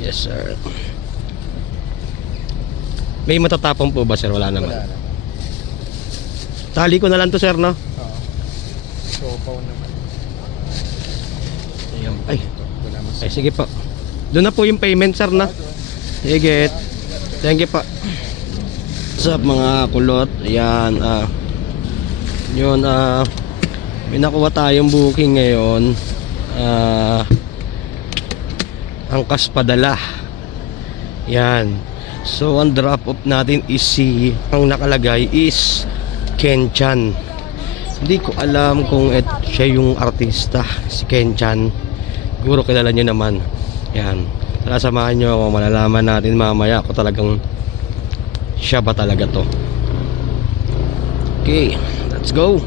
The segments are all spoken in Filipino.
Yes sir. May matatapang po ba sir? Wala naman. Wala na. Tali ko na lang to sir, no? Oo. Siopaw naman. Ayan. Ay, Wala mas. ay sige po. Doon na po yung payment sir, na. Sige. Thank you po. What's up mga kulot? Ayan, yun, may nakuha tayong booking ngayon. Angkas padala. Yan. So ang drop off natin is ang nakalagay is Ken Chan. Hindi ko alam kung siya yung artista, si Ken Chan. Siguro kilala niyo naman. Yan. Tara samahan niyo ako, malalaman natin mamaya kung talagang siya ba talaga to. Okay, let's go.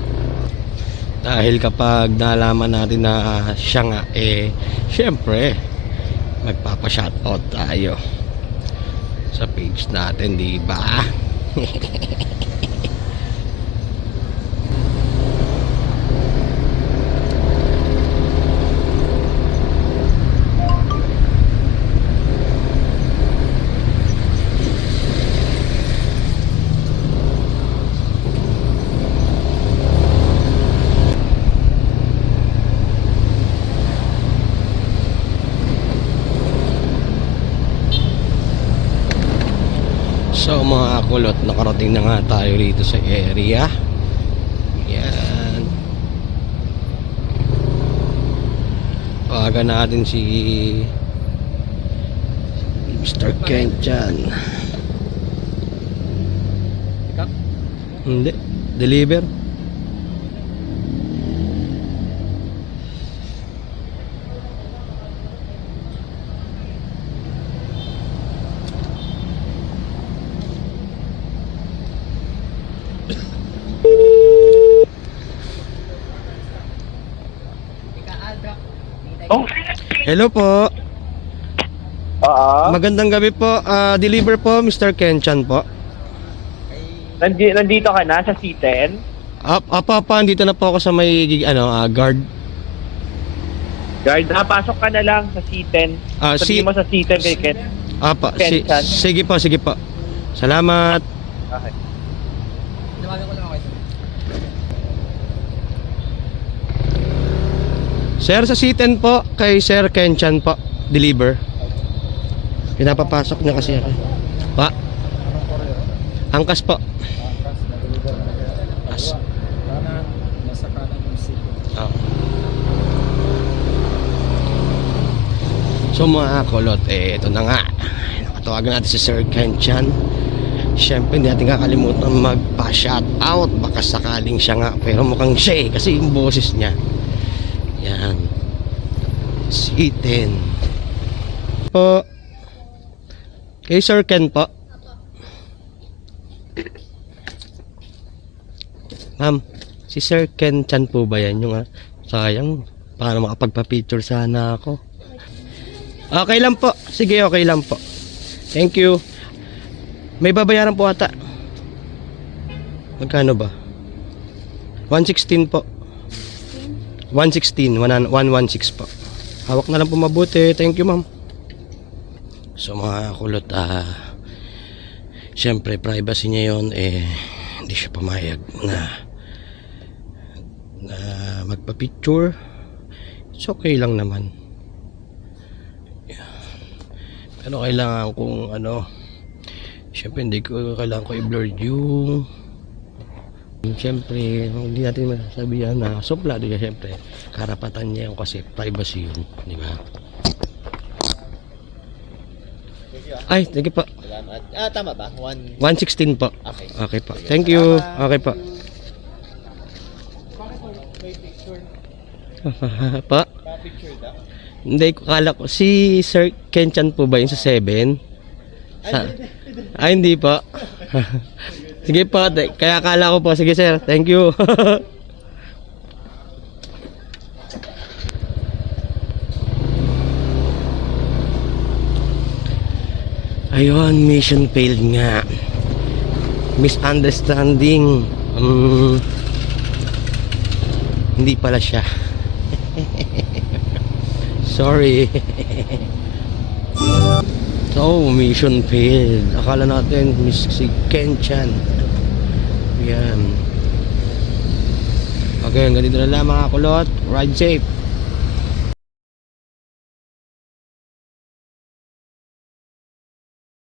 Dahil kapag nalaman natin na siya nga, syempre magpapa-shoutout tayo sa page natin, di ba? So mga kulot, nakarating na nga tayo rito sa area. Yan. Tawagan natin si Mr. Ken Chan. Pick up? Hindi, deliver. Oh. Hello po. Oo. Magandang gabi po. Deliver po Mr. Ken Chan po. Nandito ka na sa C10? Apa, andito na po ako sa may guard. Guard, pasok ka na lang sa C10. Sabihin mo sa C10 kay Ken. Apa, Ken Chan. sige po. Salamat. Okay. Tinawagan ko lang ako. Sir, sa C10 po, kay Sir Ken Chan po, deliver. Pinapapasok niya kasi ako. Pa? Angkas po. As. Kanan, nasa kanan yung C10. Oh. So mga kulot, ito na nga. Nakatawagan natin si Sir Ken Chan. Siyempre, hindi natin kakalimutan magpa-shoutout. Baka sakaling siya nga, pero mukhang siya kasi yung boses niya. Yan. C10 po. Kay Sir Ken po. Ma'am, si Sir Ken Chan po ba yan? Yung sayang, para makapagpa-picture sana ako. Okay lang po. Sige, okay lang po. Thank you. May babayaran po ata. Magkano ba? 116 po. 116, 116 po. Hawak na lang po mabuti. Thank you, ma'am. So mga kulot, syempre privacy niya yun, hindi siya pumayag na magpa-picture. It's okay lang naman. Yeah. Pero kailangan kung syempre hindi ko kailangan ko i-blur yung siyempre, hindi natin masasabihan na suplado niya, siyempre karapatan niya yung kasi privacy yun, di ba? Ay, thank you po. Salamat. Tama ba? 116 po. Okay. Okay po. Thank you. Okay po. Pa? Pa-picture da? Hindi ko kala ko. Si Sir Ken Chan po ba yung sa 7? Ay, hindi po. Sige po, kaya akala ko po. Sige sir, thank you. Ayun, mission failed nga. Misunderstanding. Hindi pala siya. Sorry. Oh, mission failed. Akala natin si Ken Chan. Yan. Okay, ganito na lang mga kulot. Ride safe.